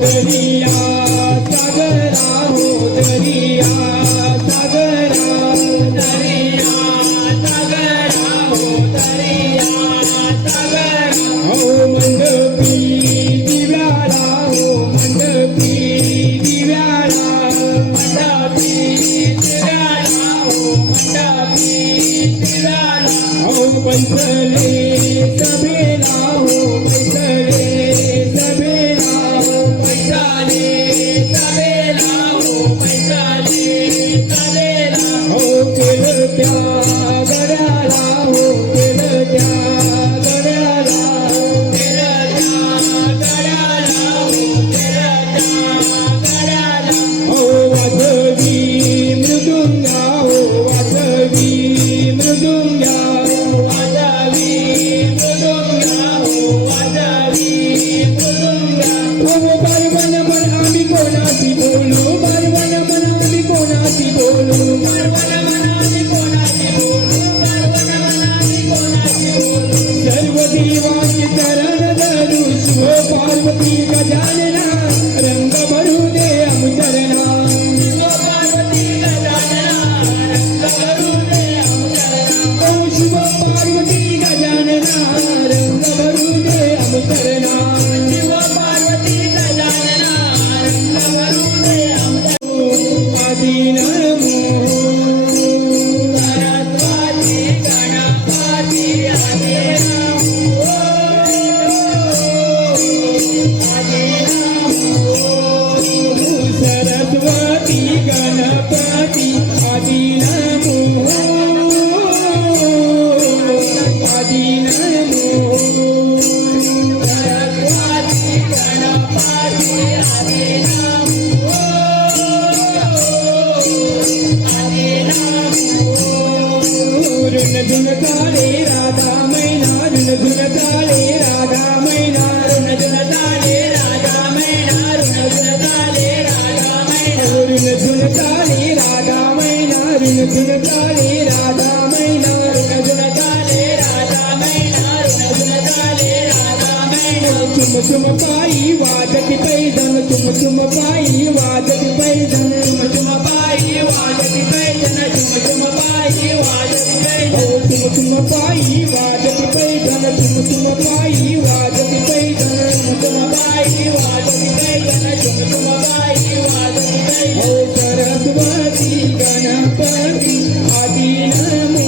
दरिया सागरा हो दरिया सागरा बैसले सभेला हो बैसले सभेला हो बैसले सभेला हो बैसले सभेला हो केलं त्या गड्याला हो केलं त्या गड्याला हो केलं त्या गड्याला हो केलं त्या गड्याला हो वाजवी मृदुंगा हो वाजवी मृदुंगा सर्व देवांचे चरण धरू शिव पार्वती गजानना रंग भरू दे अमुचरणा शिव पार्वती गजानना रंग भरू दे अमुचरणा ओ शिव पार्वती गजानना रंग भरू दे अमुचरणा शिव पार्वती गजानना रंग भरू दे अमुचरणा आदि नमो सरस्वती गणपति आदि नमो आदि नमो सरस्वती गणपति आदि नमो आदि नमो ऋण धुन ताले राधा मैना ऋण धुन ताले राधा मैना ऋण धुन ताले राधा मैना ऋण धुन ताले राधा मैना ऋण धुन ताले राधा मैना ऋण धुन ताले राधा मैना ऋण धुन ताले राधा मैना ऋण धुन ताले राधा मैना तुम तुम पाई वाजती पैदन तुम तुम पाई वाजती पैदन तुम तुम पाई वाजती पैदन तुम तुम पाई वाजती पैदन तुम तुम पाई वाजती पैदन तुम तुम पाई वाजती पैदन तुम तुम पाई वाजती पैदन तुम तुम पाई वाजती पैदन सरस्वती गणपति आदि नमो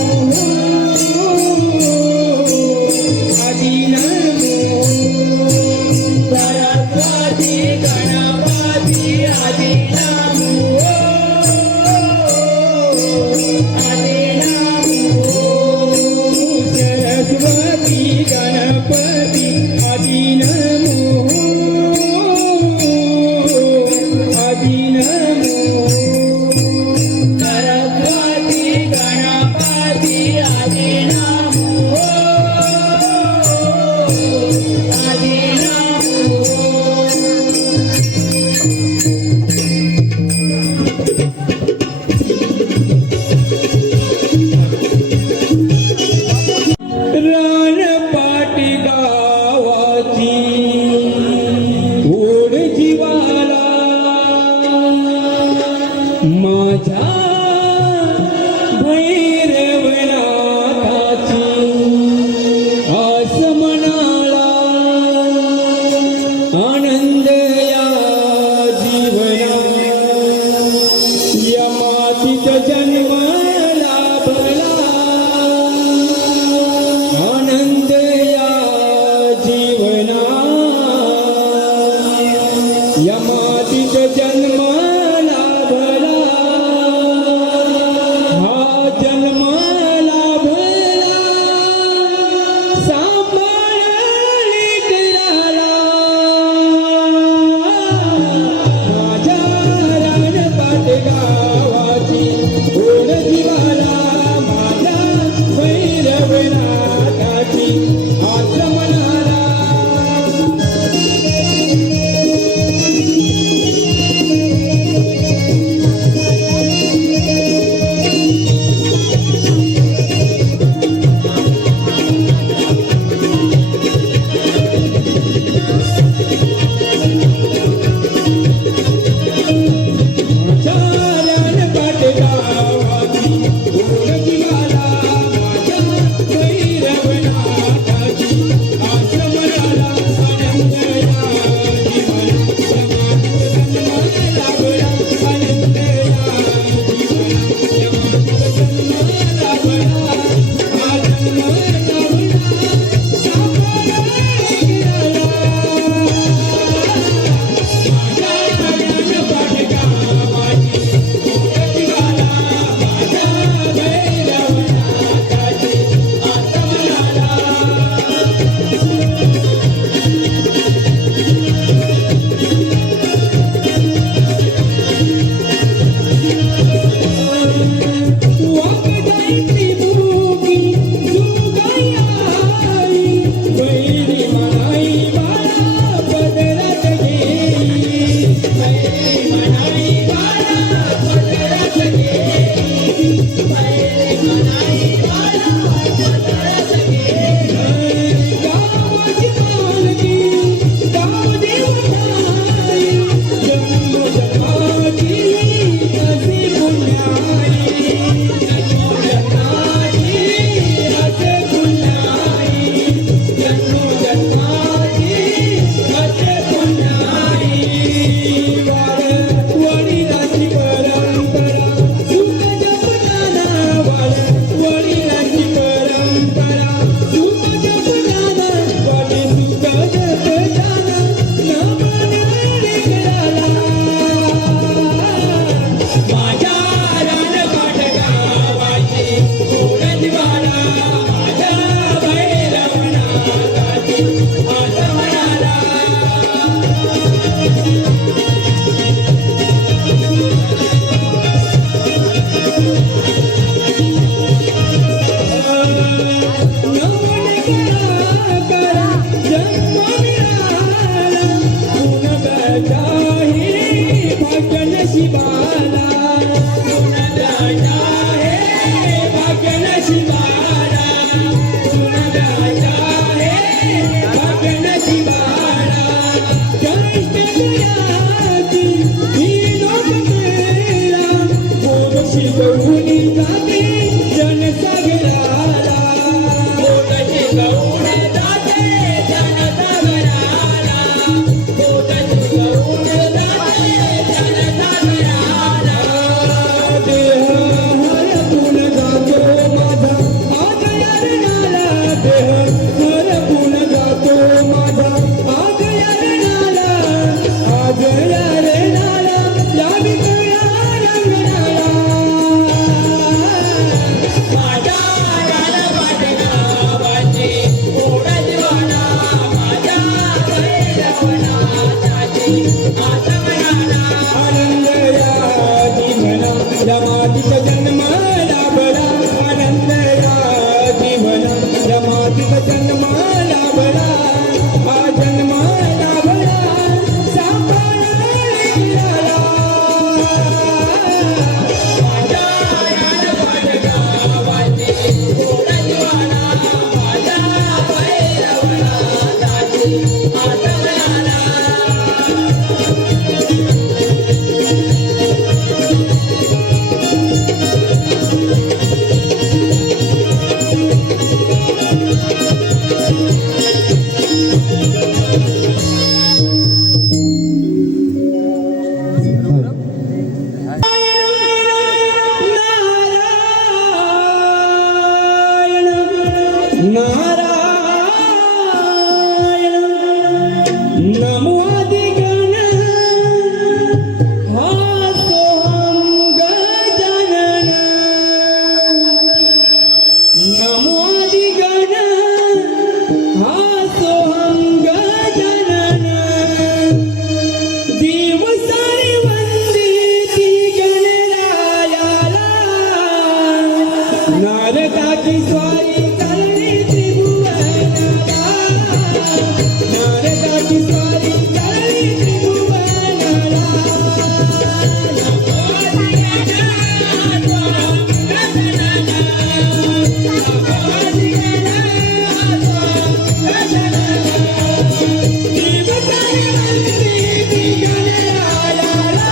आदि नमो सरस्वती गणपति आदि नमो आदि नमो सरस्वती गणपति आदि नमो आदि नमो सरस्वती गावाची मालकी गाव देवताई जन्मोजन्माची असे पुण्याई जन्मोजन्माची असे पुण्याई जन्मोजन्माची असे पुण्याई वडिलांची परंपरा सुख जपताना वडिलांची परंपरा सुख जपताना वडील सुख जपताना नमन लेकराला माझ्या रानकाठ गावाची गोडजीवाला माझ्या भैरवनाथाची असं म्हणाला नमन करा जन्म मिळाला गुणगाता हे भाग्य नशिबाला गुणगाता हे भाग्य नशिबाला गुणगाता हे भाग्य नशिबाला कष्ट गुणाची ही लोक मेला गोड शिकवून जाते जनसागराला गोड शिकवून जाते जनसागराला गोड शिकवून जाते जनसागराला देह हरपून जातो माझा आज यारणाला देह हरपून जातो माझा आज यारणाला आज यारणाला या विकळ्या रंगणाला माझ्या रानकाठ गावाची गोडजीवाला माझ्या भैरवनाथाची असं म्हणाला आनंद या जीवना या मातीचा जन्म लाभला आनंद या जीवना या मातीचा जन्म लाभला हा जन्म लाभला सांभाळा लेकराला माझ्या रानकाठ गावाची गोडजीवाला माझ्या भैरवनाथाची असं म्हणाला नारायण नमो अधिगण हा सोहम गजानन नमो अधिगण हा सोहम गजानन दिवसारी वंदिती गणरायाला नारदाची स्वारी करणे त्रिभुवनाला नारदाची स्वारी करणे त्रिभुवनाला दिवसारी वंदिती गणरायाला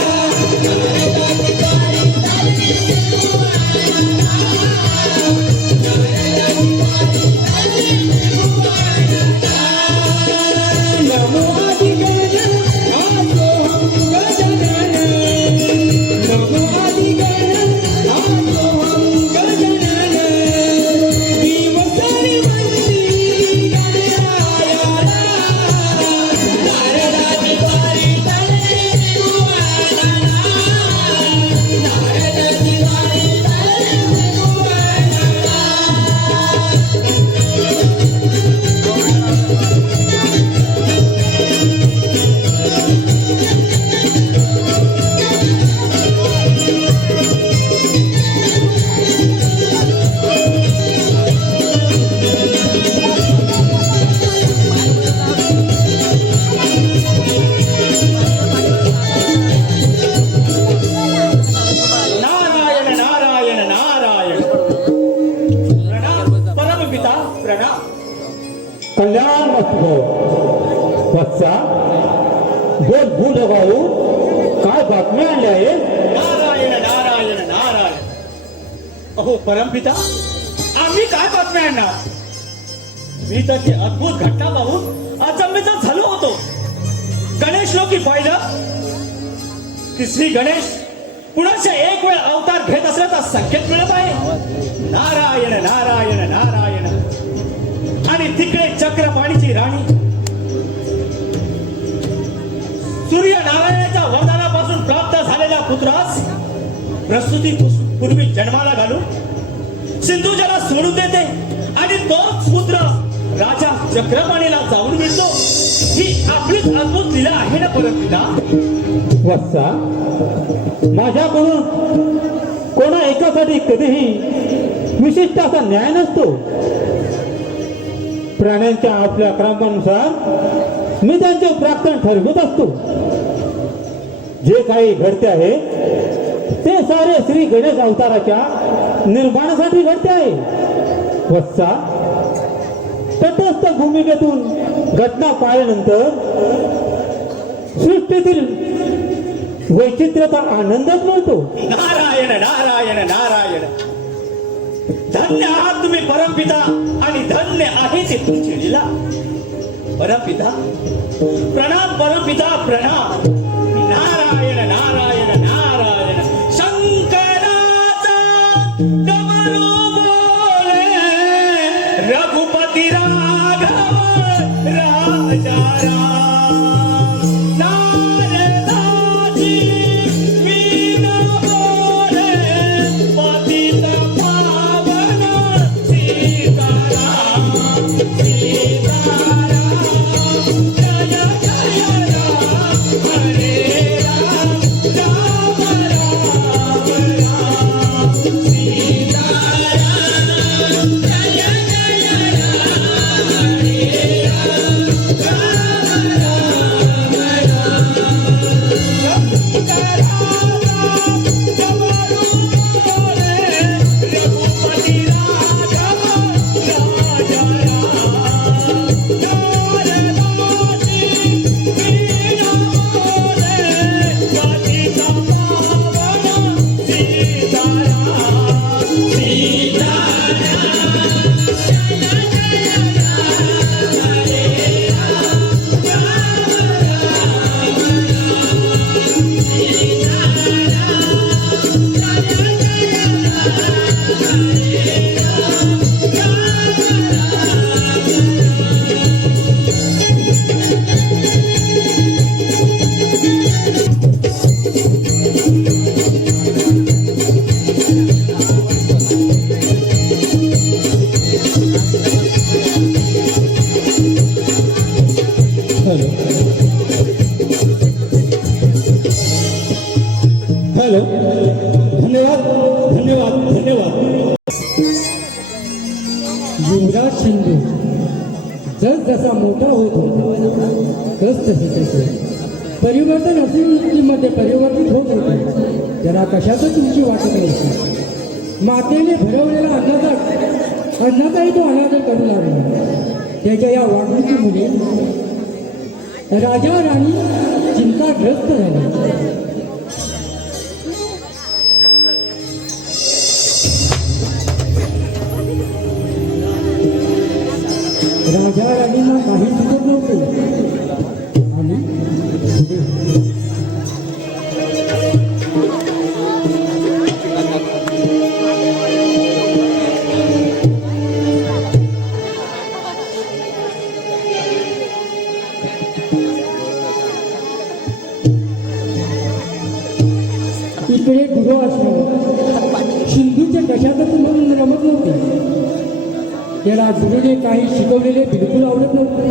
नारदाची स्वारी करणे त्रिभुवनाला असतो वत्सा बोल भूल भाऊ काय बातम्या आणल्या आहे नारायण नारायण नारायण. अहो परमपिता, आम्ही काय बातम्या आणणार? मी तर ती अद्भुत घटना पाहून अचंबित झालो होतो. गणेश लोकी पाहिलं की श्री गणेश पुण्याच्या एक वेळ अवतार घेत असल्याचा संकेत मिळत आहे. नारायण नारायण नारायण. आणि तिकडे चक्रपाणीची राणी सूर्यनारायणाच्या वरदानापासून प्राप्त झालेल्या पुत्रास प्रसूती पूर्वी जन्माला घालून सिंधुजाला सोडून देते आणि तोच पुत्र राजा चक्रपाणीला जाऊन मिळतो. ही आपलीच अद्भुत लीला आहे ना परमपिता. वत्सा माझ्याकडून कोणा एकासाठी कधीही विशिष्ट असा न्याय नसतो. प्राण्यांच्या आपल्या क्रमानुसार मी त्यांचे प्रार्थना ठरवत असतो. जे काही घडते आहे ते सारे श्री गणेश अवताराच्या निर्माणासाठी घडते आहे. वत्सा तटस्थ भूमिकेतून घटना पाहिल्यानंतर सृष्टीतील वैचित्र्याचा आनंदच मिळतो. नारायण नारायण नारायण. धन्य आहात तुम्ही परमपिता आणि धन्य आहे ते तुमची लीला. परमपिता प्रणाम, परमपिता प्रणाम. नारायण नारायण नारायण. शंकराचा डमरू बोले रघुपती राघव राजा राम. नारदाची वीणा बोले पतित पावन सीताराम सीताराम. जय जय राम हरे राम राम राम राम सीताराम. जय जय राम हरे राम राम हॅलो. धन्यवाद धन्यवाद धन्यवाद. युवराज शिंदे जस जसा मोठा होत होता तस तसे परिवर्तन असून परिवर्तित होत होते. त्याला कशाच तुमची वाटत नव्हती. मातेने भरवलेला अन्नाचाही तो अनादर करू लागला. त्याच्या या वागणुकीमुळे राजा राणी चिंताग्रस्त झाले. राजा राणींना काही सुचत नव्हते आणि इकडे गुरु असणार सिंधूच्या कशातच म्हणून रमत नव्हते. त्याला गुरुने काही शिकवलेले बिलकुल आवडत नव्हते.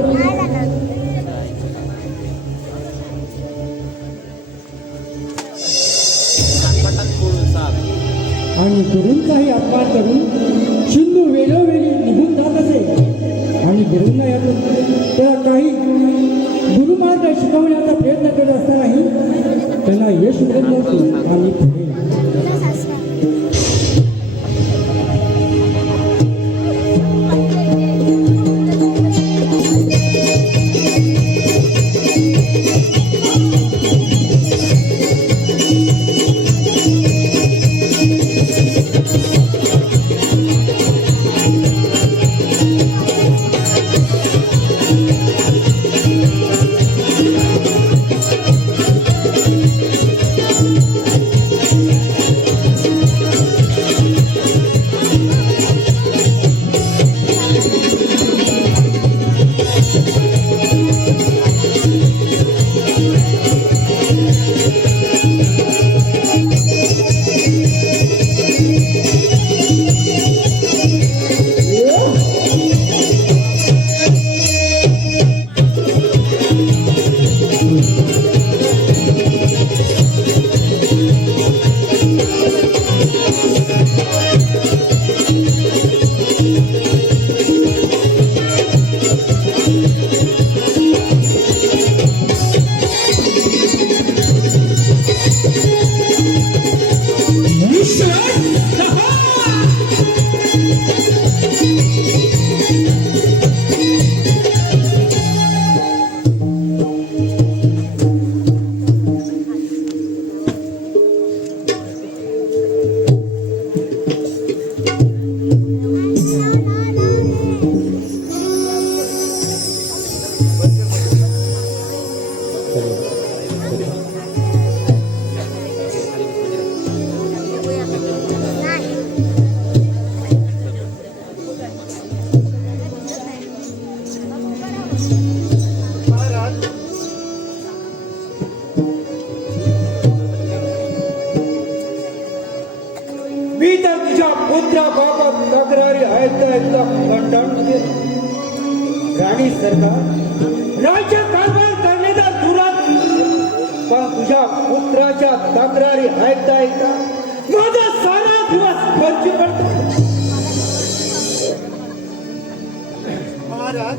आणि गुरूंचाही अपमान करून सिंधू वेळोवेळी निघून जात असे. आणि गुरूंना यातून त्याला काही गुरुमार्ग शिकवण्याचा प्रयत्न करत असतानाही त्यांना यश मिळत नव्हते. आणि पुढे तिच्या पुत्राबाबत तक्रारी ऐकता ऐकता खंडन केलं. राणी सरकार, राज्य कारभार करण्याचा दुरात, पण तुझ्या पुत्राच्या तक्रारी ऐकता ऐकता माझा सारा दिवस खर्च करतो. महाराज,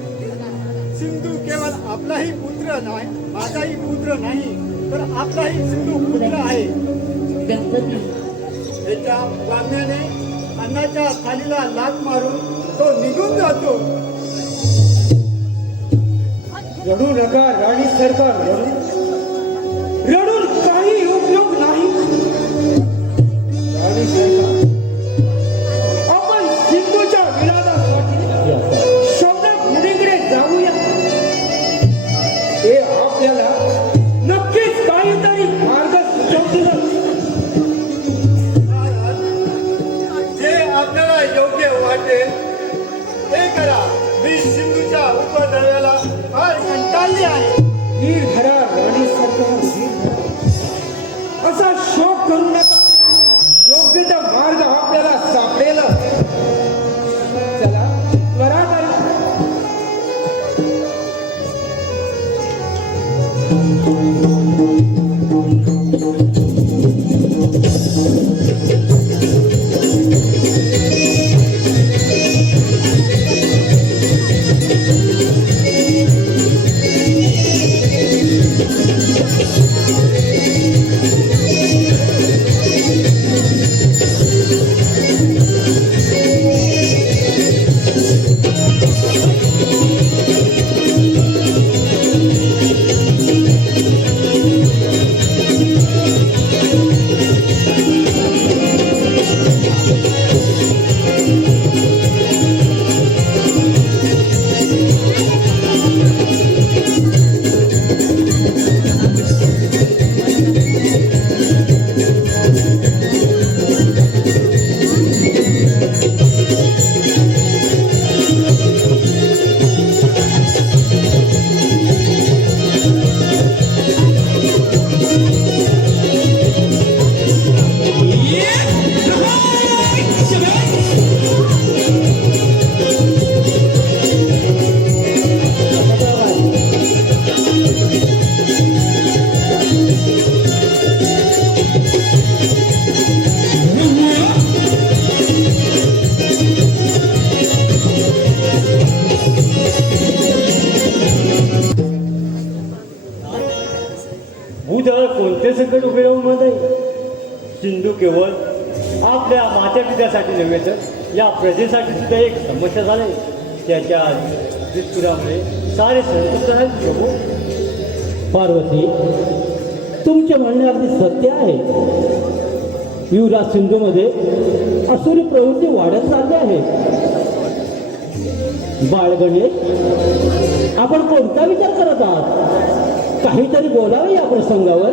सिंधू केवळ आपलाही पुत्र नाही, माझाही पुत्र नाही, तर आपलाही सिंधू पुत्र आहे. त्याच्या वागण्याने अन्नाच्या थालीला लाथ मारून तो निघून जातो. रडू नका राणी सरकार, रडून काही उपयोग नाही. राणी सरकार, आपण सिंधूच्या विलासासाठी शब्दभूमीकडे जाऊया. ते आपल्याला नक्कीच काहीतरी मार्ग सुचवतील. महाराज, जे आपल्याला योग्य वाटेल ते करा. मी सिंधूच्या उपद्रव्याला फार कंटाळली आहे. धीर धरा राणी सरकार, धीर धरा. असा शोक करू नका. योग्य तो मार्ग आपल्याला सापडेल. चला त्वरा करा. भूतळ कोणते संकट उभे राहून म्हणत आहे. सिंधू केवळ आपल्या माता पित्यासाठी नव्हे तर या प्रजेसाठी सुद्धा एक समस्या झाली. त्याच्या मृत्यूमुळे सारे संकट आहेत प्रभू. पार्वती, तुमचे म्हणणे अगदी सत्य आहे. युवराज सिंधूमध्ये असुरी प्रवृत्ती वाढत चालली आहे. बाळ गणेश, आपण कोणता विचार करत आहात? काहीतरी बोलावे या प्रसंगावर.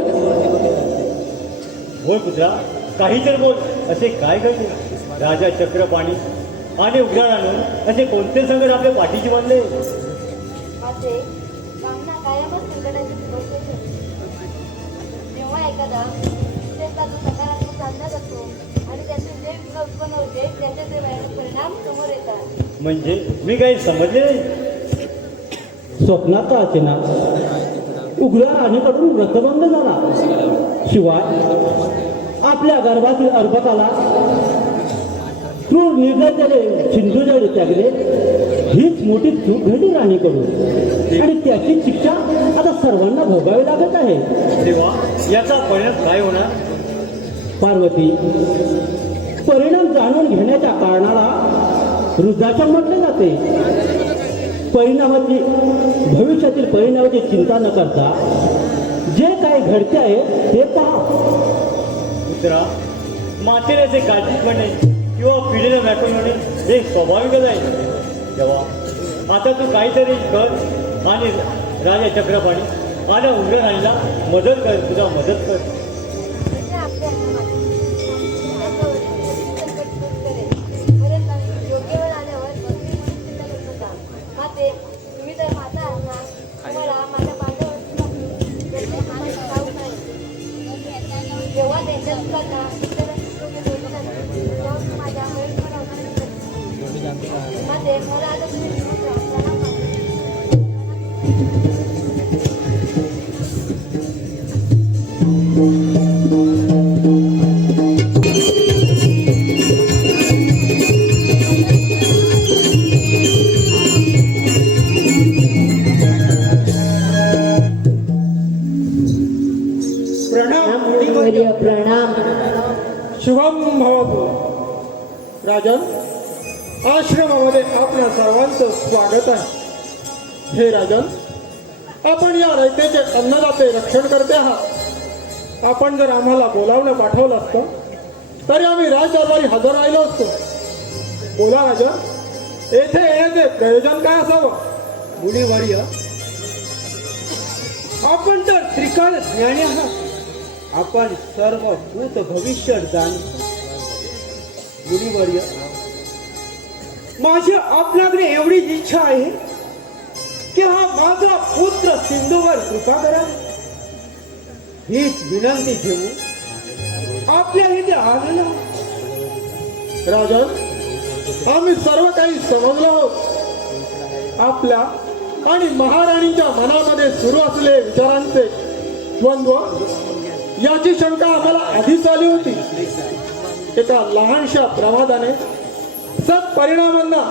होय पुत्रा, काहीतरी बोल. असे काय घडले? राजा चक्रपाणी आणि उग्राणानं असे कोणते संकट आपल्या पाठीशी बांधले? माझे कामना कायमच संकटाची स्पर्श ठेवते. जेव्हा एखादा विशेषतः जो सकारात्मक साधना करतो आणि त्यातून जे विघ्न उत्पन्न होते त्याचे ते वाईट परिणाम समोर येतात. म्हणजे मी काही समजले नाही. स्वप्नात का अचेना उग्र राणीकडून व्रतभंग झाला. शिवाय आपल्या गर्भातील अर्भकाला क्रूर निर्णयाने सिंधुजळे त्यागले. हीच मोठी चूक घडली राणीकडून आणि त्याची शिक्षा आता सर्वांना भोगावी लागत आहे. तेव्हा याचा परिणाम काय होणार? पार्वती, परिणाम जाणून घेण्याच्या कारणाला रुद्राचम म्हटले जाते. परिणामाची भविष्यातील परिणामाची चिंता न करता जे काही घडते आहे ते पहा. पुत्रा, मातेने असे काळजीत म्हणणे किंवा पिढीला व्याकून होणे हे स्वाभाविकच आहे. तेव्हा आता तू काहीतरी कर आणि राजा चक्रपाणी आणि उग्रराणीला मदत कर. तुझा मदत कर. म्हणजे आपल्या संकट दूर करेल. परंतु योग्य वेळ आल्यावर तुम्ही चिंता करू नका. माते, तुम्ही तर माता आहात ना, तुम्हाला माझ्या पांडवांची ठाऊक नाही. जेव्हा त्यांच्या चुकांना इतरांशी तुम्ही बोलत असता, तेव्हा माझ्या मला आता तुम्ही घेऊन जा. प्रणाम माते. प्रणाम मुनिवर्य प्रणाम. शुभम भवतु. राजन, आश्रमामध्ये आपल्या सर्वांचं स्वागत आहे. हे राजन, आपण या रयतेचे अन्नदाते रक्षण करते आहात. आपण जर आम्हाला बोलावलं पाठवलं असतं तरी आम्ही राजदरबारी हजर राहिलो असतो. बोला राजन, येथे येण्याचे प्रयोजन काय असावं? मुनिवर्य, आपण तर त्रिकाळ ज्ञानी आहात. आपण सर्व भूत भविष्य जाणतो. मुनिवर्य, माझी आपल्याकडे एवढी इच्छा आहे की हा माझा पुत्र सिंधूवर कृपा करा. हीच विनंती घेऊन आपल्या इथे आलेला. राजन, आम्ही सर्व काही समजलो आहोत. आपल्या आणि महाराणींच्या मनामध्ये सुरू असलेले विचारांचे द्वंद्व याची शंका आम्हाला आधीच आली होती. एका लहानशा प्रवादाने सत्परिणामांना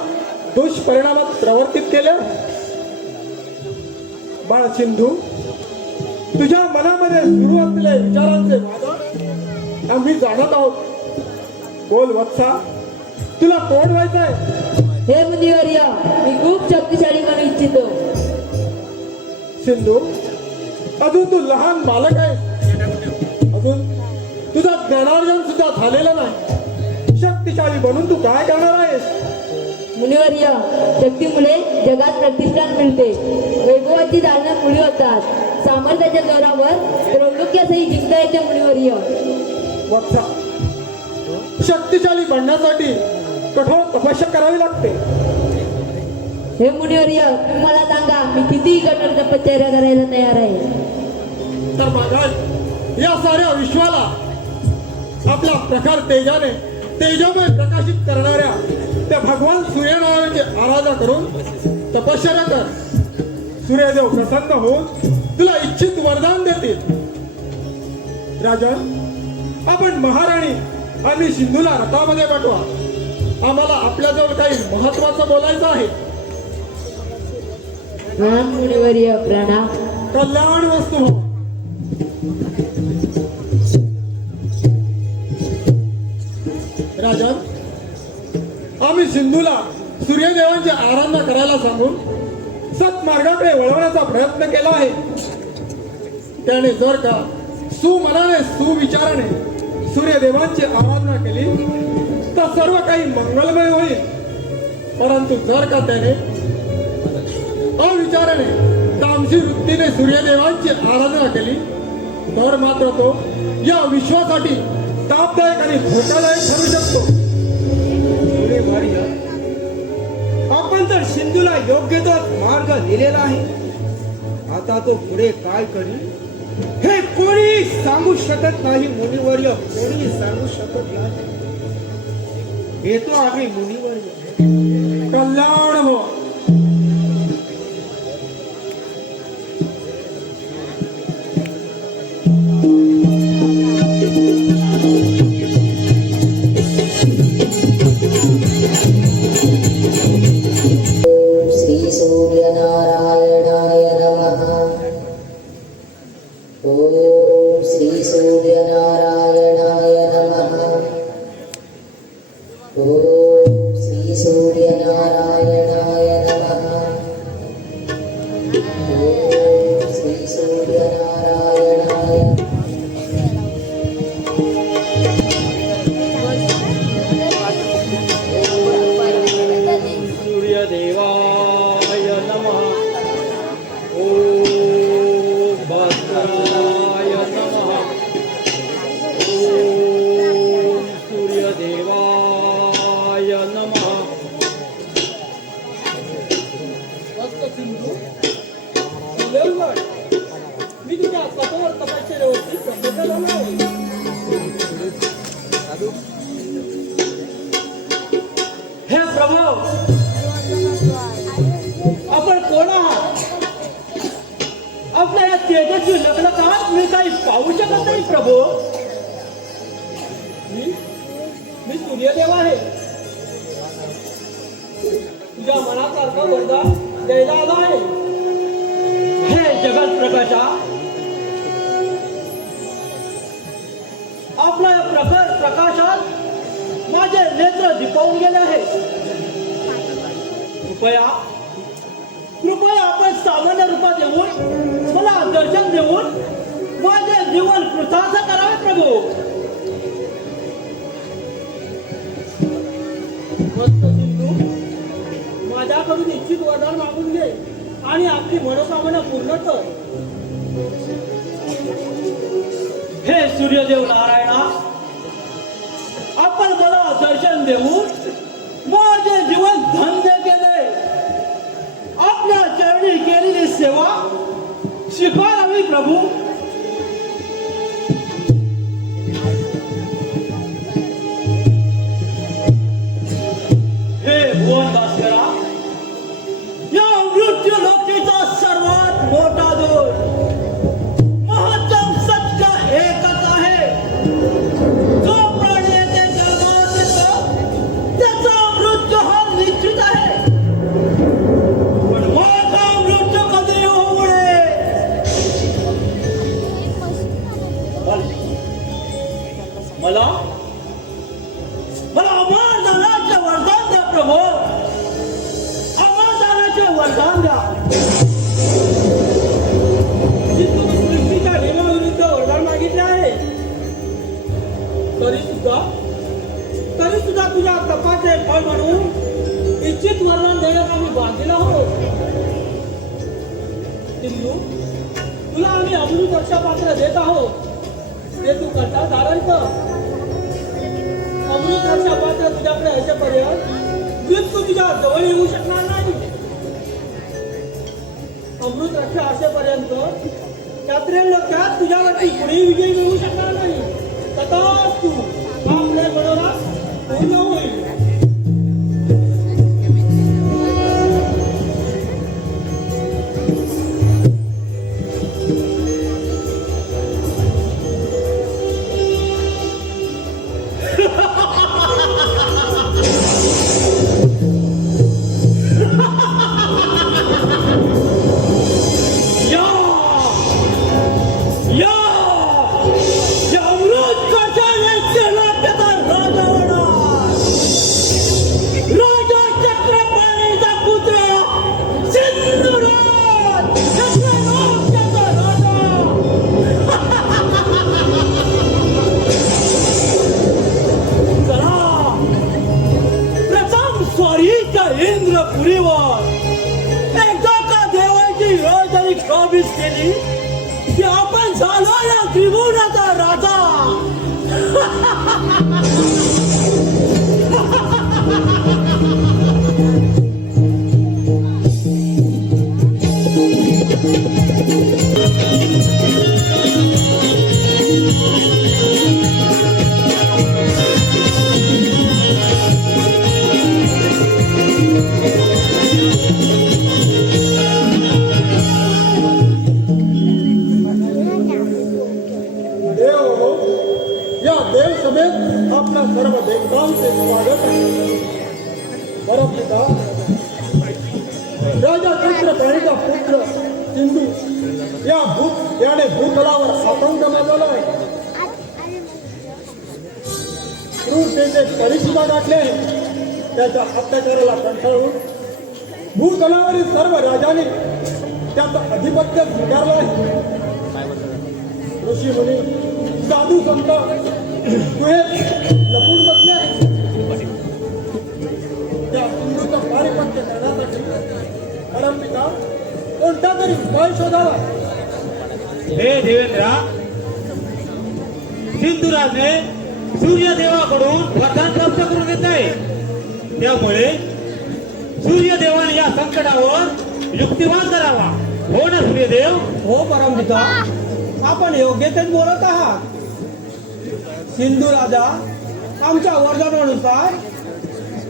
दुष्परिणामात प्रवर्तित केले. बाळ सिंधू, तुझ्या मनामध्ये सुरू असलेले विचारांचे वादळ आम्ही जाणत आहोत. बोल वत्सा, तुला कोण व्हायचंय? हे मुनिवर्य, मी खूप शक्तिशाली बनू इच्छितो. सिंधू, अजून तू लहान बालक आहे. अजून तुझा ज्ञानार्जन सुद्धा झालेलं नाही. शक्तिशाली बनून तू काय करणार आहेस? मुनिवर्य, शक्तीमुळे जगात प्रतिष्ठा मिळते. वैभवाची दालनं मुळी होतात. सामर्थ्याच्या जोरावर त्रैलोक्यासही जिंकता येते. मुनिवर्य, वत्सा, शक्तिशाली बनण्यासाठी कठोर तपस्या करावी लागते. हे मुनिवर्य, तुम्ही मला सांगा, मी कितीही कठोर तपश्चर्या करायला तयार आहे. तर बघा, या साऱ्या विश्वाला आपल्या प्रखर तेजाने तेजमय प्रकाशित करणाऱ्या त्या भगवान सूर्यनारायणाची आराधना करून तपश्चर्या कर. सूर्यदेव प्रसन्न होऊन तुला इच्छित वरदान देतील. राजन, आपण महाराणी आणि सिंधूला रथामध्ये पाठवा. आम्हाला आपल्याजवळ काही महत्वाचं बोलायचं आहे. प्रणाम मुनिवर्य, प्रणाम. कल्याण वस्तू हो. राजन, आम्ही सिंधूला सूर्यदेवांची आराधना करायला सांगून सत्मार्गाकडे वळवण्याचा प्रयत्न केला आहे. त्याने जर का सुमनाने सुविचाराने सूर्यदेवांची आराधना केली तर सर्व काही मंगलमय होईल. परंतु जर का त्याने अविचाराने तामसी वृत्तीने सूर्यदेवांची आराधना केली तर मात्र तो या विश्वासाठी तापदायक आणि धोकादायक ठरू शकतो. आपण तर सिंधूला योग्य तो मार्ग दिलेला आहे. आता तो पुढे काय करील हे कोणी सांगू शकत नाही. मुनिवर्य, कोणी सांगू शकत नाही. येतो आम्ही मुनिवर्य. कल्याण हो. श्री सूर्यनारायणाय नमः. ओम श्री सूर्यनारायणाय नमः. ओम श्री सूर्यनारायणाय नमः. ओम श्री सूर्यनारायणाय. सूर्यदेवाय नमः. ओम भास्कराय नमः. ओम सूर्यदेवाय नमः. मी तुझ्या कठोर तपश्चर्येवरती प्रसन्न झालो आहे. हे प्रभू, तेजाची लखलखाट मी काही पाहू शकत नाही प्रभू. मी सूर्यदेव आहे. तुझ्या मनासारखं वरदान द्यायला आलो आहे. हे जगत प्रकाशा, आपल्या प्रखर प्रकाशात माझे नेत्र दिपवून गेले आहे. कृपया कृपया आपण सामान्य रूपात येऊन मला दर्शन देऊन माझे जीवन कृतार्थ करावे प्रभू. मस्त सिंधू, माझ्याकडून इच्छित वरदान मागून घे आणि आपली मनोकामना पूर्ण कर. हे सूर्यदेव नारायणा, आपण मला दर्शन देऊन माझे जीवन धन्य केले. आपल्या चरणी केलेली सेवा स्वीकारावी प्रभू. हे भुवन भास्करा, या मृत्यू लोकीचा सर्वात मोठा दोष महत्तम सत्य एकच आहे. जो प्राणी येथे जन्मास येतो त्याचा मृत्यू हा निश्चित आहे. पण माझा मृत्यू कधी होऊ नये. मला मला अमर दानाचे वरदान द्या प्रभू. अमर दानाचे वरदान द्या. तुम्ही सृष्टीच्या नियमाविरुद्ध वरदान मागितले आहे, तरी सुद्धा तुझ्या तपाचे फळ म्हणून इच्छित वरदान देण्यास आम्ही बांधलेलो आहोत. सिंधू, तुला आम्ही अमृत रक्षापात्र देत आहोत. ते तू करता धारण कर. अमृत रक्षापात्र तुझ्याकडे असेपर्यंत मृत्यू तुझ्या जवळ येऊ शकणार नाही. अमृत रक्षा असेपर्यंत त्यात्रेल लोकात तुझ्यावरती कुणीही विजय मिळू शकणार नाही. तथास्तु आपले मनोरथ पूर्ण होईल. इंद्रपुरीवर एकदा का देवाची योजनी शोभित केली की आपण झालो या त्रिभुवनाचा राजा. आपल्या सर्व देवतांचे स्वागत आहे. परमपिता राजा चंद्रपाणीचा पुत्र सिंधू याने भूतलावर आतंक माजवलाय. क्रूरतेचे परिसुद्धा गाठले. त्याच्या अत्याचाराला कंटाळून भूतलावरील सर्व राजांनी त्याचं अधिपत्य स्वीकारलं आहे. ऋषी मुनी साधू संत गुहेत लपून बसले आहेत. त्या सिंधूचं पारिपत्य करण्यासाठी परमपिता कोणता तरी उपाय शोधावा. हे देवेंद्रा, सिंधुराजने सूर्यदेवाकडून वरदान प्राप्त करून घेत आहे. त्यामुळे सूर्यदेवाने या संकटावर युक्तिवाद करावा. हो ना सूर्यदेव? हो परमपिता, आपण योग्य तेच बोलत आहात. सिंधू राजा आमच्या वरदानानुसार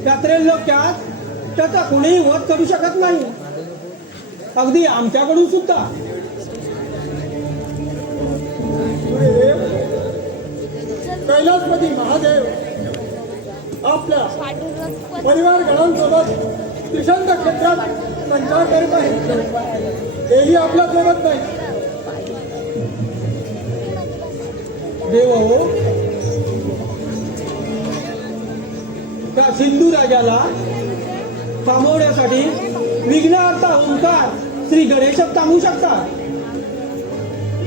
त्यात्रेल लोक्यात त्याचा कोणीही वध करू शकत नाही, अगदी आमच्याकडून सुद्धा. कैलासपती महादेव आपल्या परिवार गणांसोबत त्रिशंक क्षेत्रात संचार करीत आहे. तेही आपल्या सोबत नाही. देव हो, त्या सिंधू राजाला थांबवण्यासाठी विघ्नहर्ता ओंकार श्री गणेश सांगू शकतात.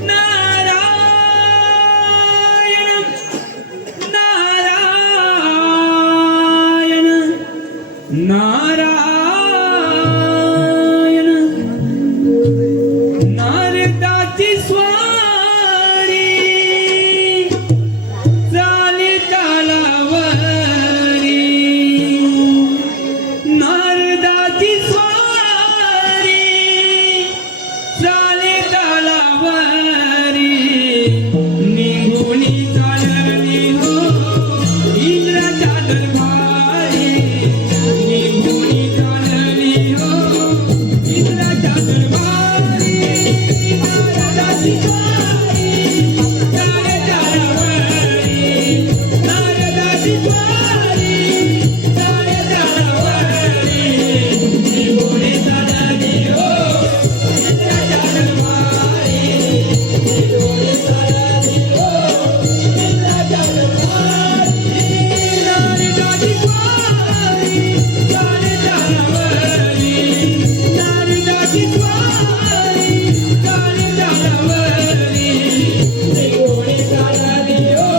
नारायण नारदाची स्वारी चाले तालावरी, नारदाची स्वारी चाले तालावरी, निघूनी चालली हो इंद्राच्या दरबारी, निघूनी चालली हो इंद्राच्या दरबारी, नारदाची स्वारी चाले तालावरी, नारदाची स्वारी चाले तालावरी, निघूनी चालली हो इंद्राच्या दरबारी, निघूनी चालली हो इंद्राच्या दरबारी, नारदाची स्वारी चाले तालावरी, नारदाची स्वारी चाले तालावरी, निघूनी चालली हो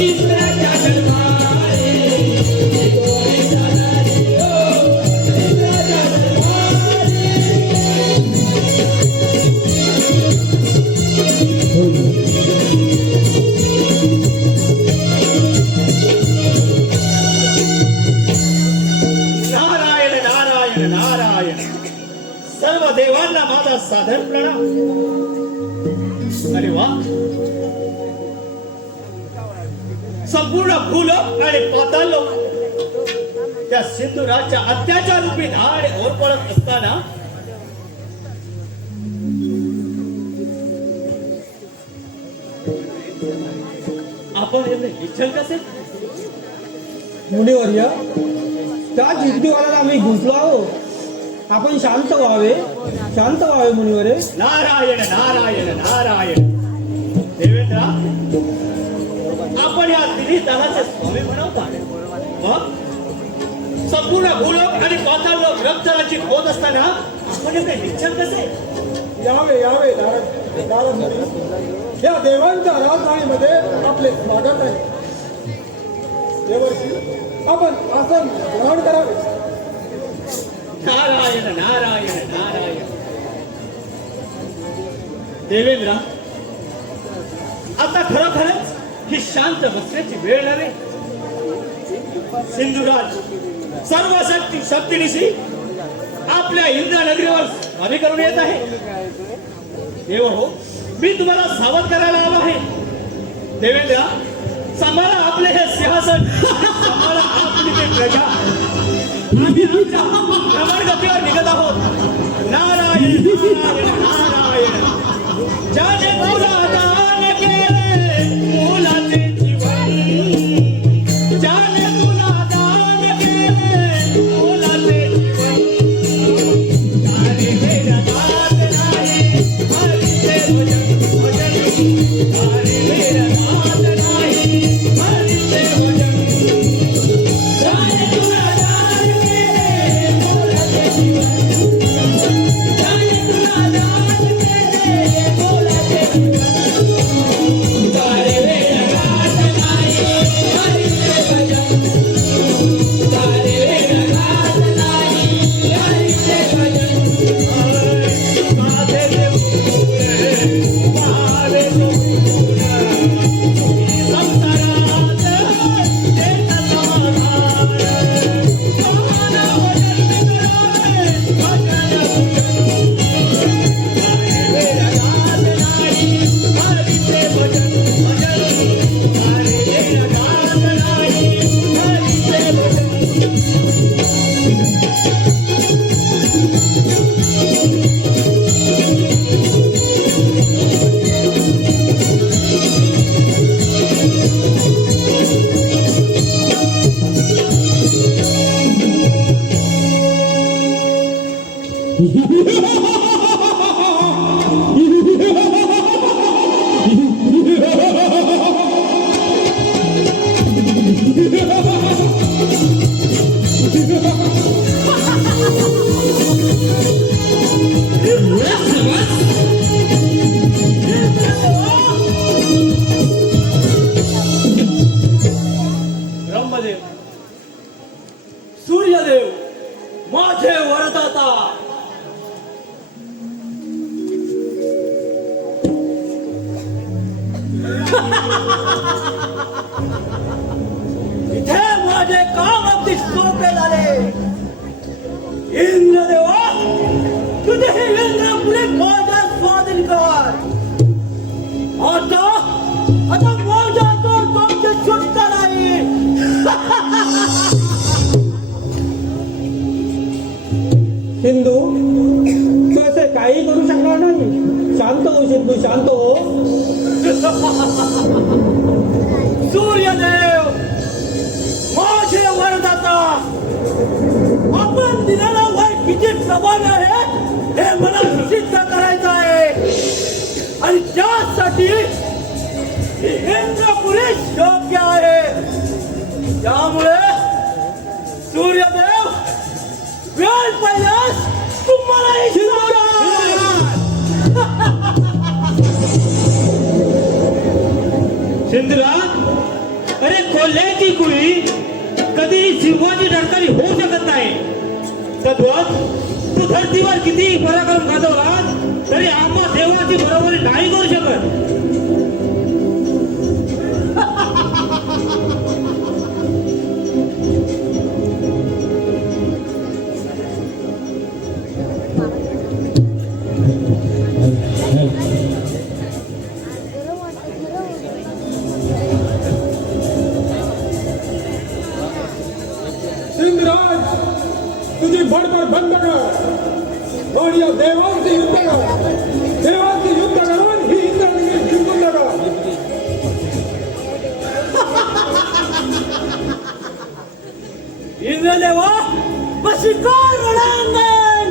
इंद्राच्या दरबारी, निघूनी चालली हो इंद्राच्या दरबारी. नारायण नारायण नारायण. सर्व देवांना माझा सादर प्रणाम. अरे वा, संपूर्ण भूलोक आणि पाताळलोक त्या सिंधुराच्या अत्याचार रूपी धाड ओरपळत असताना आपण एवढे निश्चल कसे? मुनिवर्य, त्या जिद्दीवाल्याला आम्ही गुंतलो आहोत. आपण शांत व्हावे, शांत व्हावे मुनिवर्य. नारायण नारायण नारायण. देवेंद्र, आपण या तिन्ही तलाचे स्वामी म्हणवता. मग संपूर्ण भूलोक आणि पाताळलोक रक्तराची होत असताना आपण एवढे निश्चल कसे? यावे यावे नारद मुनी. या देवांच्या राजधानीमध्ये आपले स्वागत आहे. देवर्षी, आपण आसन ग्रहण करावे. नारायण नारायण नारायण. देवेंद्र, आता खरोखरच ही शांत बसण्याची वेळ नव्हे. सिंधुराज सर्व शक्तीनिशी आपल्या इंद्रनगरीवर स्वामी करून येत आहे. देव हो, मी तुम्हाला सावध करायला हवं आहे. देवेंद्र, सांभाळा आपले हे सिंहासन, सांभाळा आपली ते प्रजा. आम्ही आमच्या भ्रमणगतीवर निघत आहोत. नारायण नारायण नारायण. ज्याने तुला दान केले मुलाचे जीवन, ज्याने तुला दान केले मुलाचे जीवन, तारी मेरा दात नाही हरीचे भजन भजन, तारी मेरा दात नाही हरीचे भजन, ज्याने तुला दान केले मुलाचे जीवन, ज्याने तुला दान केले मुलाचे जीवन, ब्रह्मदेव, सूर्यदेव, माझे वरदाता, इथे माझे काम अगदी सोपे झाले. इंद्रदेवा, तुझे हे इंद्र पुढे माझ्या स्वाधीन कर. आता माझ्या तो तुमची सुटका नाही. सिंधू तू असे काही करू शकणार नाही. शांत हो सिंधू, शांत हो. सूर्यदेव, माझे वरदाता, आपण दिलेला वय किती प्रभावी आहे हे मला सिद्ध करायचं आहे. आणि त्यासाठी इंद्रपुरी योग्य आहे. त्यामुळे सूर्यदेव, वेळ पाहिल्यास तुम्हाला सिंधुराज, अरे कोल्ह्याची कुळी कधी सिंहाची डरकाली होऊ शकत नाही. तद्वत तू धरतीवर किती पराक्रम गाजवला तरी आम्हा देवाची बरोबरी नाही करू शकत. सिंधराज, तुझी बडबड बंद कर आणि या देवांचे युद्ध कर. देवांचे युद्ध करून ही इंद्राणी जिंकून टाका. इंद्रदेवा, बशिकार रणांगण.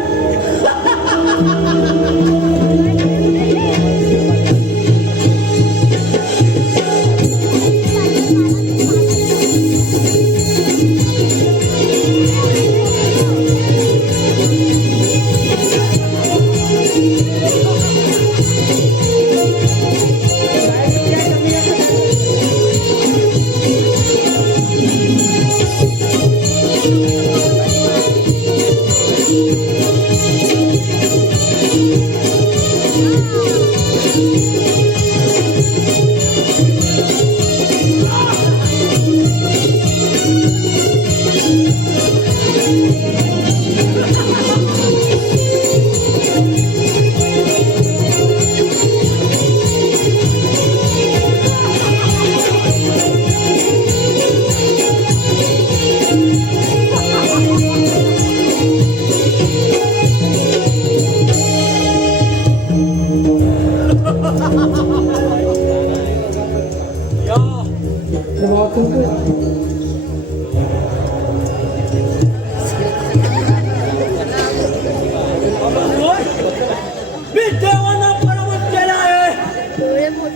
मी देवांना पराभूत केला आहे.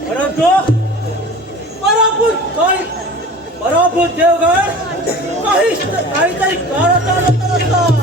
परंतु पराभूत देवगण काहीतरी करत असतात.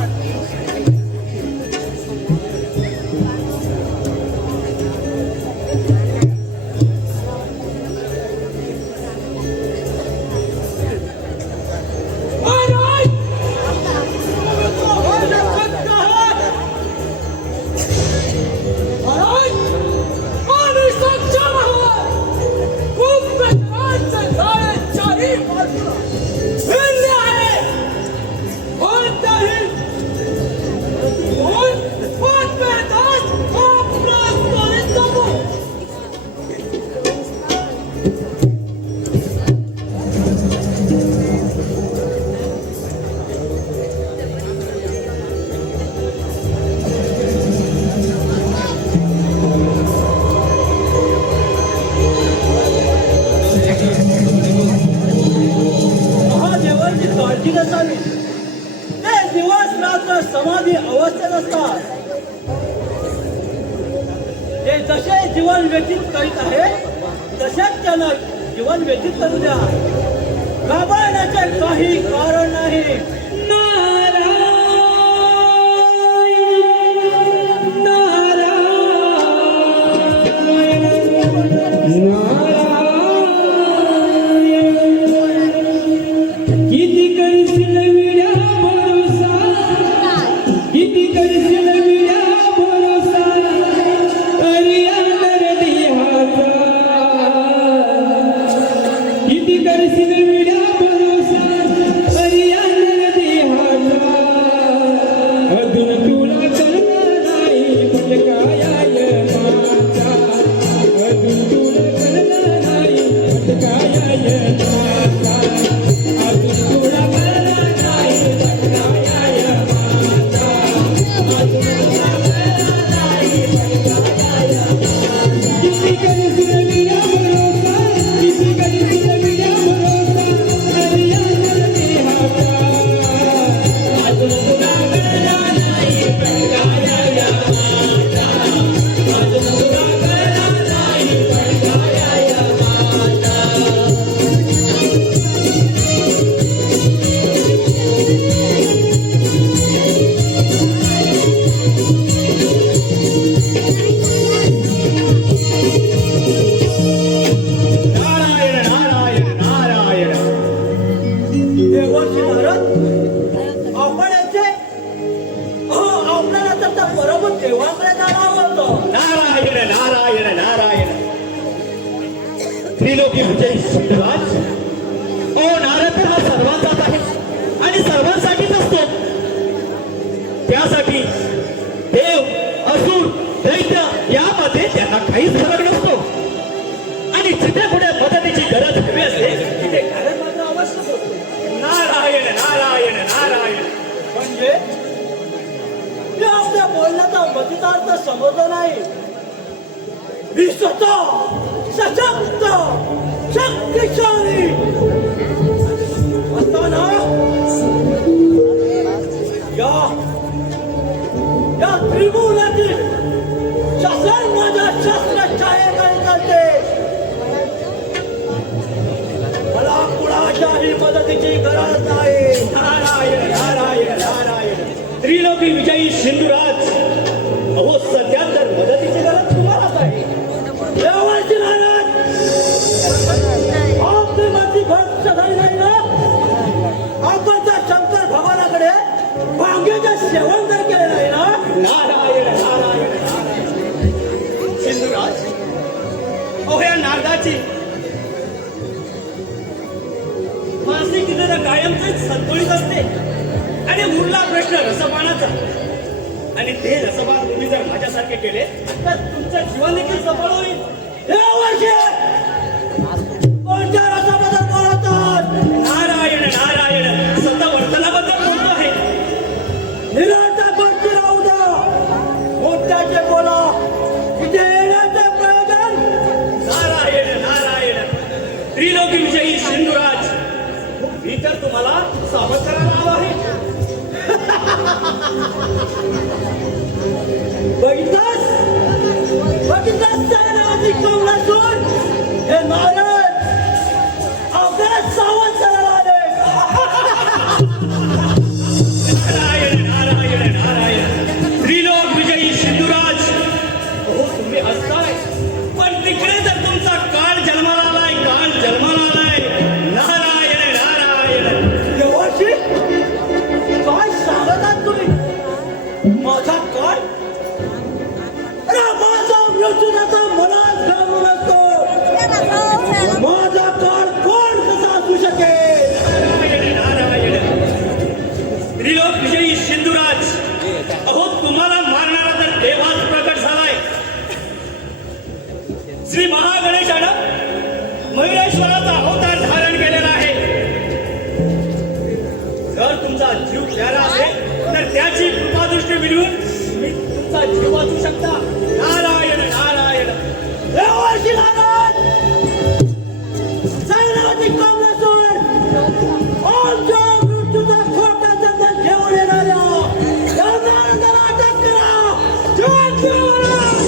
समाधी अवस्थेत असतात. ते जसे जीवन व्यतीत करीत आहे तसेच त्यानं जीवन व्यतीत करू द्या. घाबरण्याचे काही कारण नाही. किती करशील विड्या भरोसा, किती करशील विड्या भरोसा, तरी अंतर देहाचा. किती करशील विड्या भरोसा, तरी अंतर देहाचा. अजून तुला कळलं नाही पटकाया माझा, अजून तुला कळलं नाही पटकाया माझा. अजून तुला कळलं नाही पटकाया माझा, अजून तुला कळलं नाही पटकाया माझा. किती करशील विड्या भरोसा, किती करशील विड्या भरोसा, तरी अंतर देहाचा. अजून तुला कळलं नाही पटकाया माझा, अजून तुला कळलं नाही पटकाया माझा. नारायण नारायण नारायण. देवाची नारद आपण याचे आपल्याला तर त्या बरोबर देवाकडे जाणार होतो. नारायण नारायण नारायण. त्रिलोकी विजयी सिद्धराज. ओ नारद तर हा सर्वांचाच आहे आणि सर्वांसाठीच असतो. त्यासाठी देव असुर दैत्य यामध्ये त्यांना काहीच फरक नसतो. आणि जिथे कुठे मदतीची गरज हवी असते तिथे नारद मात्र अवश्य होतो. नारायण नारायण नारायण. म्हणजे मी आपल्या बोलण्याचा मतितार्थ समजला नाही. मी स्वतः सशक्त शक्तिशाली असताना या त्रिभुवनातील शासन माझ्या शास्त्रछायेखाली चालते. मला कुणाच्याही मदतीची गरज नाही. नारायण नारायण नारायण. त्रिलोकी विजयी सिंधुराज. अहो सध्या तर मदतीची गरज तुम्हालाच आहे. देवाची नाराज आपली माझी भक्त झाली नाही ना. आपण त्या शंकर भगवानाकडे भांग्याचे सेवन तर केले नाही ना. नारायण नारायण नारायण. सिंधुराज. अहो या नारदाची मानसिक तिथे तर कायमच संतुलित असते. आणि उरला प्रश्न रसपानाचा. आणि ते रसपान तुम्ही जर माझ्यासारखे केले तर तुमचं जीवन देखील सफळ होईल. देवाची कोणत्या रसाबद्दल बोलतात. नारायण नारायण. सतवर्तनाबद्दल बोलतो आहे. निराशा गोष्टी राहू द्या. मोठ्याचे बोला. इथे येण्याचे प्रयोजन. नारायण नारायण. त्रिलोकी विजयी सिंधुराज. मी तर तुम्हाला सावध करायला हवं आहे. बघितलास त्या नावाची कमलासून हे नारद आपल्याला सावध करायला आले. नारायण नारायण नारायण. त्रिलोक विजयी सिंधुराज. हो तुम्ही हसताय पण तिकडे तर तुमचा काळ जन्माला आलाय. काळ जन्माला आलाय. नारायण नारायण. देवाची काय सांगतात तुम्ही. माझा काळ अरे माझा मृत्यूचा मलाच घालू नसतो. माझा काळ कोण कसा असू शकेल. नारायण नारायण. त्रिलोक विजयी सिंधुराज. अहो तुम्हाला मारणारा तर देवाच प्रकट झालाय. श्री महागणेशानं मयुरेश्वराचा अवतार धारण केलेला आहे. जर तुमचा जीव प्यारा असेल तर त्याची कृपादृष्टी मिळवून तुम्ही तुमचा जीव वाचू शकता. नारायण नारायण. देवाची नाराज सैन्याची कमलासून आमच्या मृत्यूचा खोटा संदेश घेऊन येणाऱ्या या नारदाला अटक करा. जय शिवराय.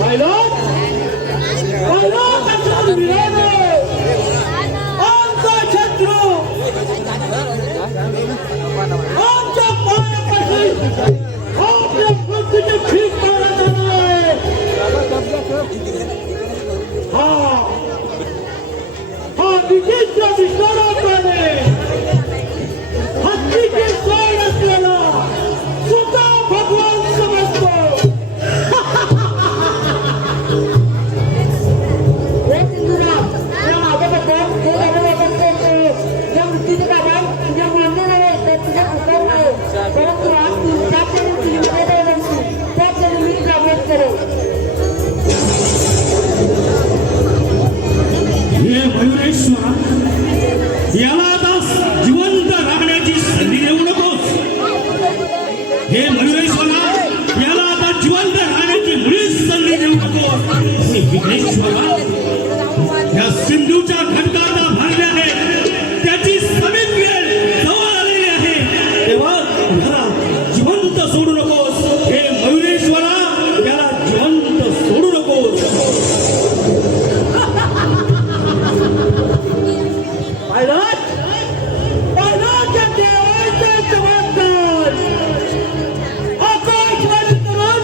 पायलट आमचा शत्रू आमच्या पायापाशी आपल्या मृत्यूची भीक मारत आहे. हा विचित्र विश्वरापाने हत्तीचे स्वार असलेला स्वतः भगवान समजतो. हे सिंधुराज, या माझ्याबद्दल जे काही वाटत करतो, ज्या मृत्यूचे कारण तुझ्या मुलांना नव्हे तर तुझ्या पुत्राला आहे. परंतु आज तू त्या क्षणी तुझी मर्यादा ओलांडली, त्या क्षणी मी तुला वध करेन. हे मयुरेश्वर, याला आता जिवंत राहण्याची संधी देऊ नकोस. हे मयुरेश्वरा, याला आता जिवंत राहण्याची मुळीच संधी देऊ नकोस. आणि विघ्नेश्वरा, या सिंधूच्या खडकाचा भरल्याने त्याची समीप वेळ जवळ आलेली आहे. तेव्हा याला जिवंत सोडू नकोस. हे मयुरेश्वरा, याला जिवंत सोडू नकोस. पायलट या देवाचे चमत्कार आकाशवाणी करून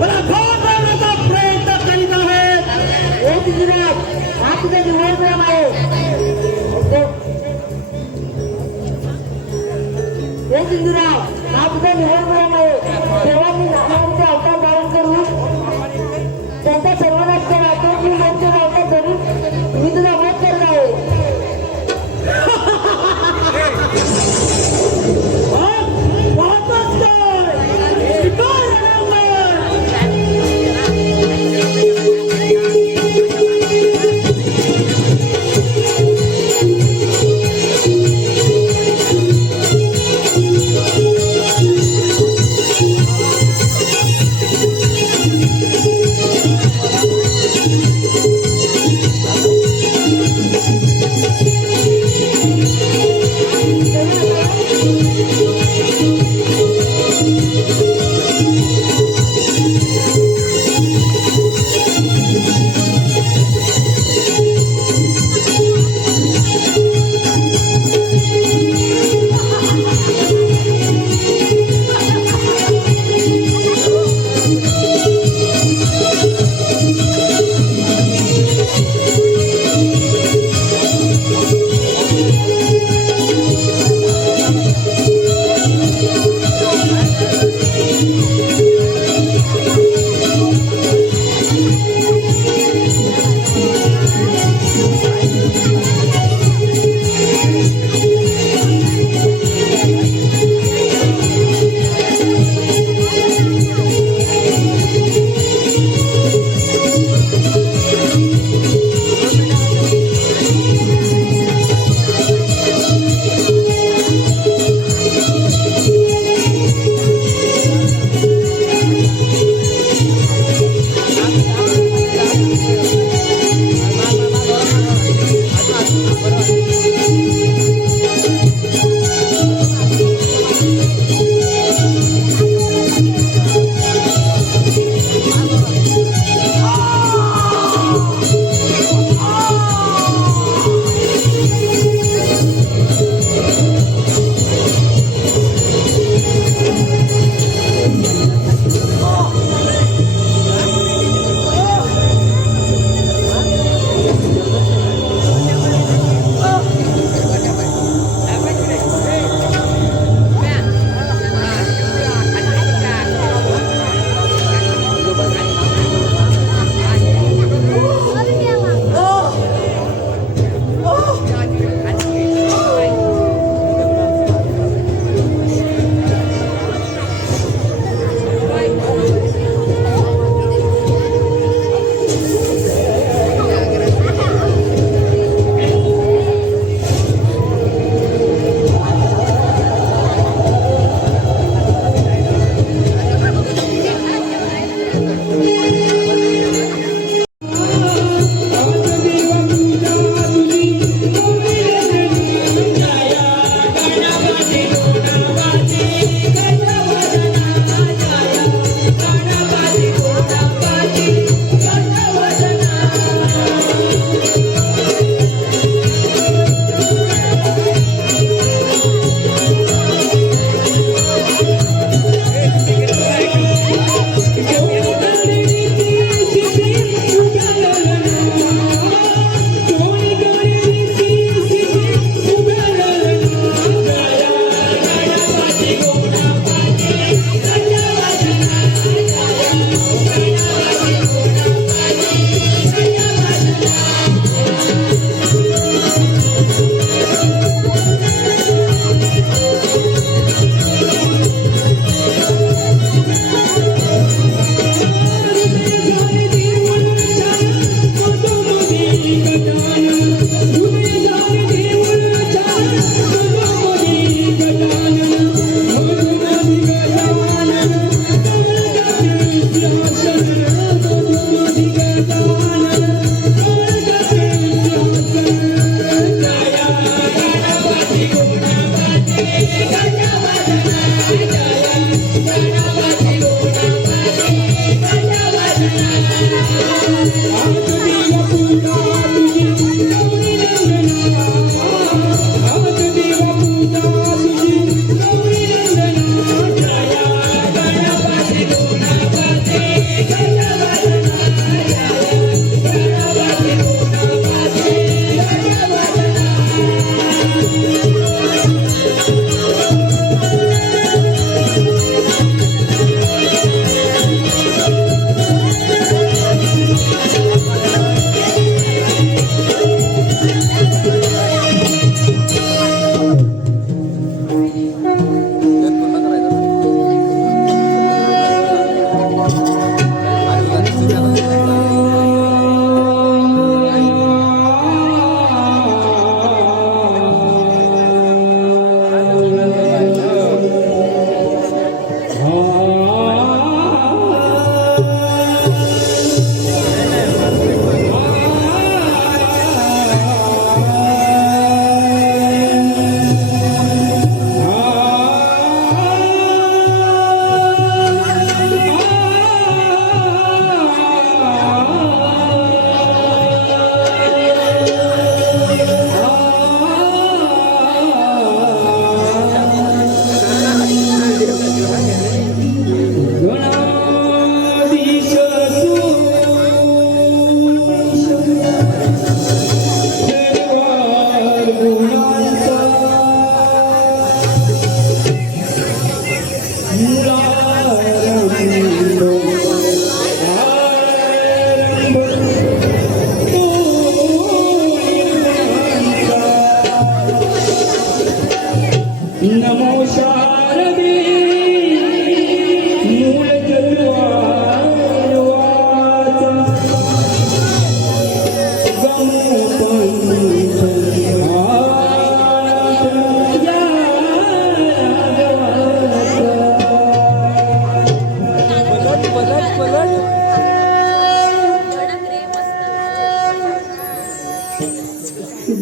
मला घाबरण्याचा प्रयत्न करीत आहेत. हे सिंधुराज, हा तुझा निवडक्रम आहे. हे सिंधुराज, हा तुझा निवडक्रम आहे. तेव्हा मी नारायणचे अवतार धारण करून त्यांचा सर्वनाश करा. तो मी त्यांचे अवतार धरून मी तुझा वध करत आहे. वाहतच काय काय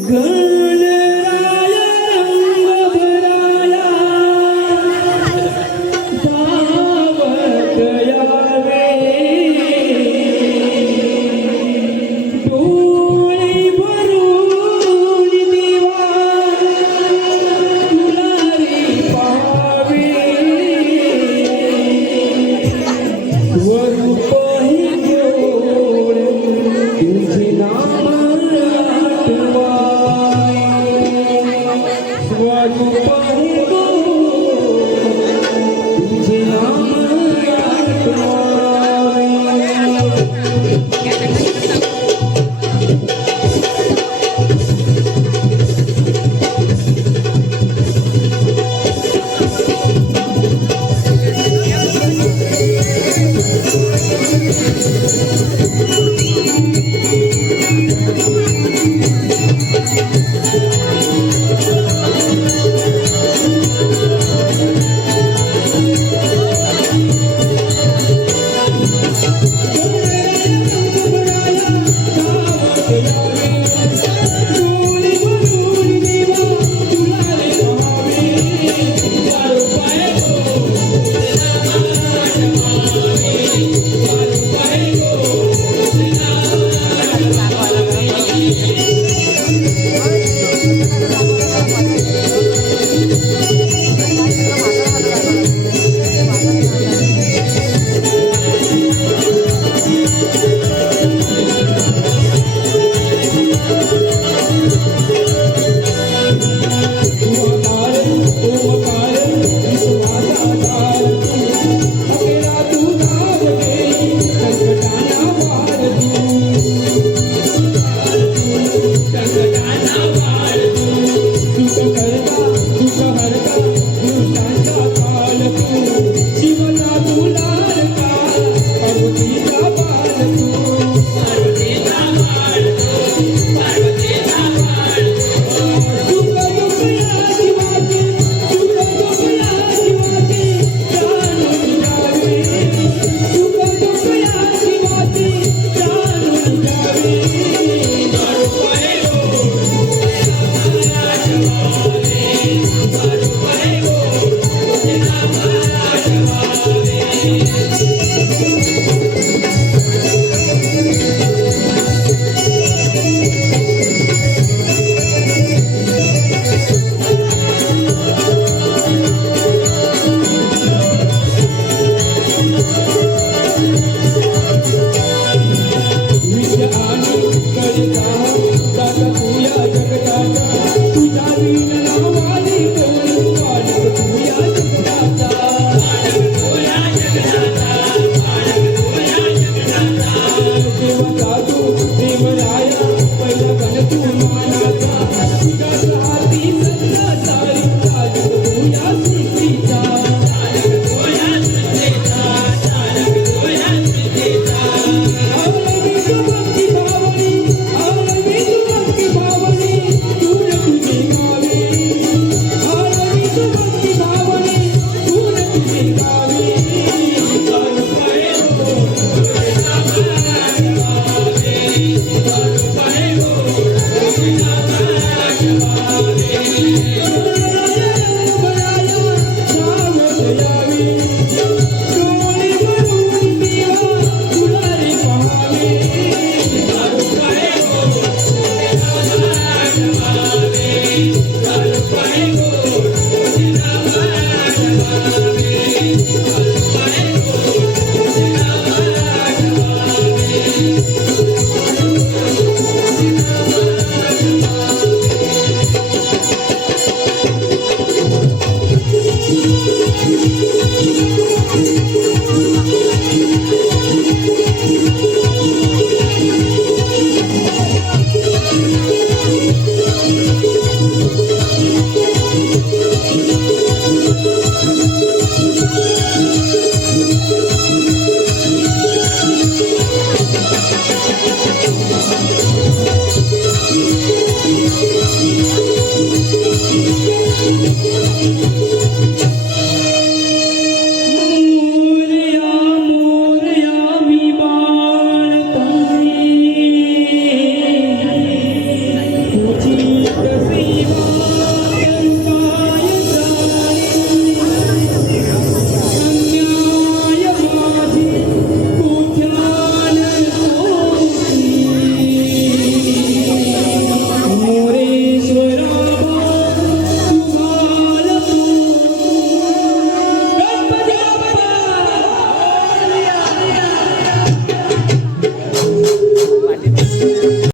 गणराया रंग भराया धावत यावे डोळे भरून दिवा तुला रे पाहावे स्वरूप हे गोड तुझे नाम आठवाय स्वरूप हे गोड तुझे नाम आठवाय देवराया पहिला गण तू मानाचा तुझ्या हाती